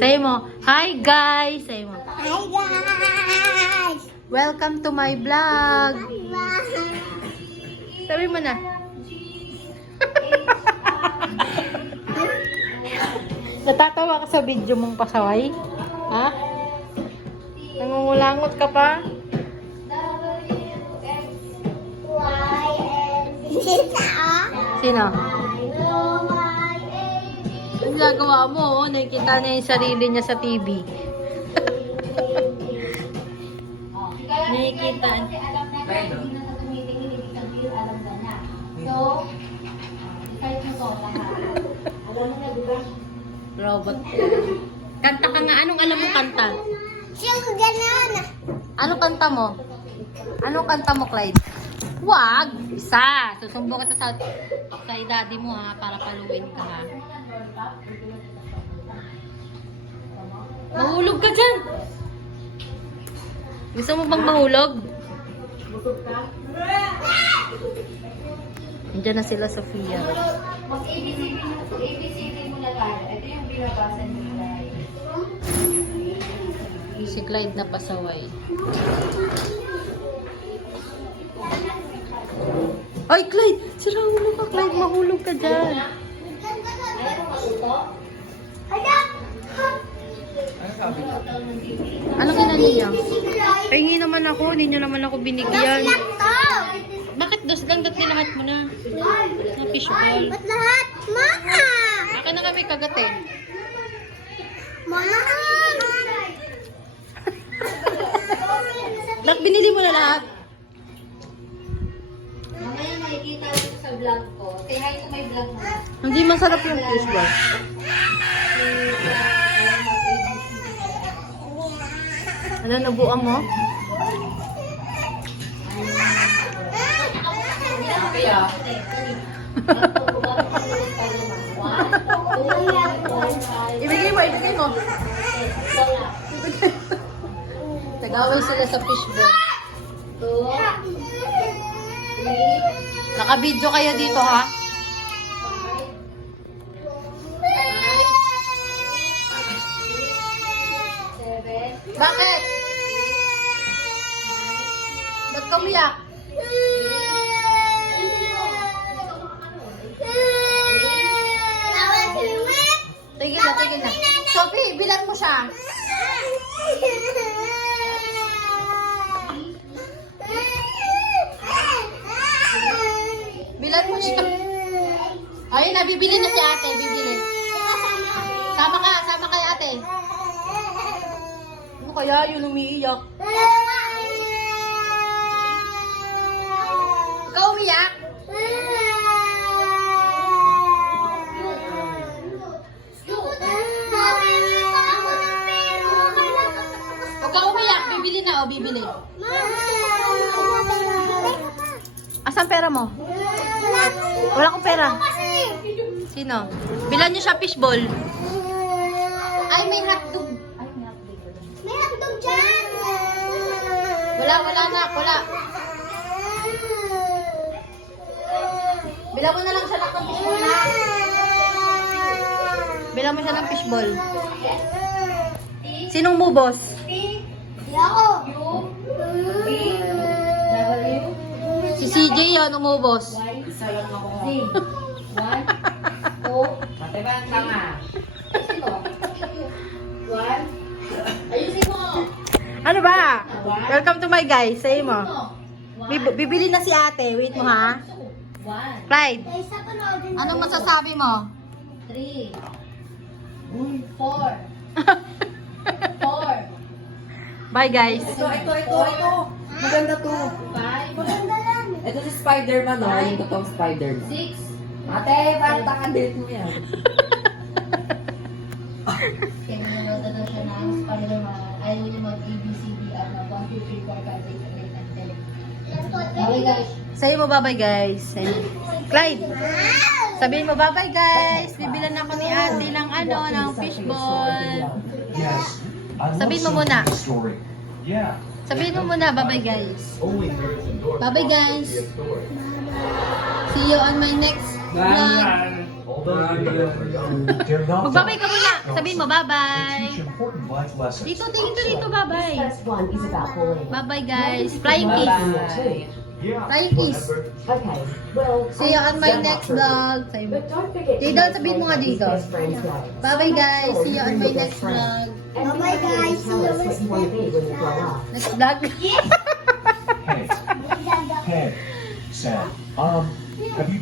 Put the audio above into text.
Say mo, hi guys! Say mo, Hi guys! welcome to my vlog! Sabi mo na. Natatawa ka sa video mong pasaway? Ha? Nangungulangot ka pa? Sino? Ang gagawa mo, nakikita niya yung sarili niya sa TV. Nakikita. Robot. Kanta ka nga. Anong alam mo kanta? Yung ganon. Anong kanta mo? Anong kanta mo, Clyde? Wag! Isa! Susumbong kita sa daddy mo ha, para paluin ka ha. Mahulog ka dyan! Gusto mo bang mahulog? Nandiyan na sila, Sofia. Mag-ABCD mo na tayo. Ito yung binabasa niyo guys. Si Clyde na pasaway. Ay, Clyde! Sira ulo ka, Clyde. Mahulog ka dyan. Ano kinani niya? Pahingi naman ako. Hindi niyo naman ako binigyan. Bakit dos lang? Dati lahat mo na. Na fishball. Ba't lahat? Mama! Akin na kami kagat eh. Mama! Lak, binili mo na lahat. Mamaya makikita ko sa vlog ko. Say hi to my vlog mo. Hindi masarap yung fishball. Ano, nabuang mo? Ibigay mo, ibigay mo. Nag-away sila sa fishball. Naka-video kayo dito ha? Bakit? Ba't ka umiyak? Tigil na, tigil na. Sophie, bilang mo siya. Bilang mo siya. Ayun na, bibili na si ate. Bibili. Sama kay ate. Ano kaya yun umiiyak? Ikaw umiyak? Huwag kang umiyak. Bibili na o, bibili. Asan pera mo? Wala akong pera. Sino? Bilan niyo siya fishball. Ay, may hotdog. May hotdog dyan! Wala na. Wala. Bilang mo na lang siya ng fishball na. Bilang mo siya ng fishball. Sinong mubos? Di ako! Si CJ yun, umubos. Isa lang ako. 1, 2, matay ba ang tama? Ayusin mo. 1, ayusin mo. Ano ba? Welcome to my guys. Say mo. Bibili na si ate. Wait mo ha. 1, Clyde, Isa pa na din. anong masasabi mo? 3, 4, 4, Bye guys. Ito. Maganda to. 5, Maganda lang. Ito si Spider-Man, oh. Yung totoong Spider-Man. 6, Ate, parang taka-date mo yan. kaya nanonood na daw siya ng Spider-Man. Ayaw niya mag-ABCD at na 1, 2, 3, 4, 5, 6, 7, 8, 9, 10. Okay guys. Say mo bye-bye guys. Say mo. Clyde, sabihin mo bye-bye guys. Bibilan ako ni ate ng ng fishball. Yes. I love Sabihin mo some muna. of the story. Yeah. Sabihin mo muna bye-bye guys. Only there is a door. Bye-bye guys. See you on my next vlog. Although you dare not Magbabay ka muna. don't Sabihin mo, they bye-bye. teach important life lessons. Dito, bye-bye. First one is about bullying. Bye-bye, guys. Flying kiss. Bye-bye. Yeah, Flying kiss. whatever. Okay, well, See you on my I'm next not vlog. Sabi mo. But don't forget to Dito, make sabihin mo nga friends dito. with best friends day. Bye-bye, guys. See you on my Bring your next best friend. vlog. And be Bye-bye, able to guys. tell us what you want to be when you grow up. Next vlog. Hey, hey, Sam. Have you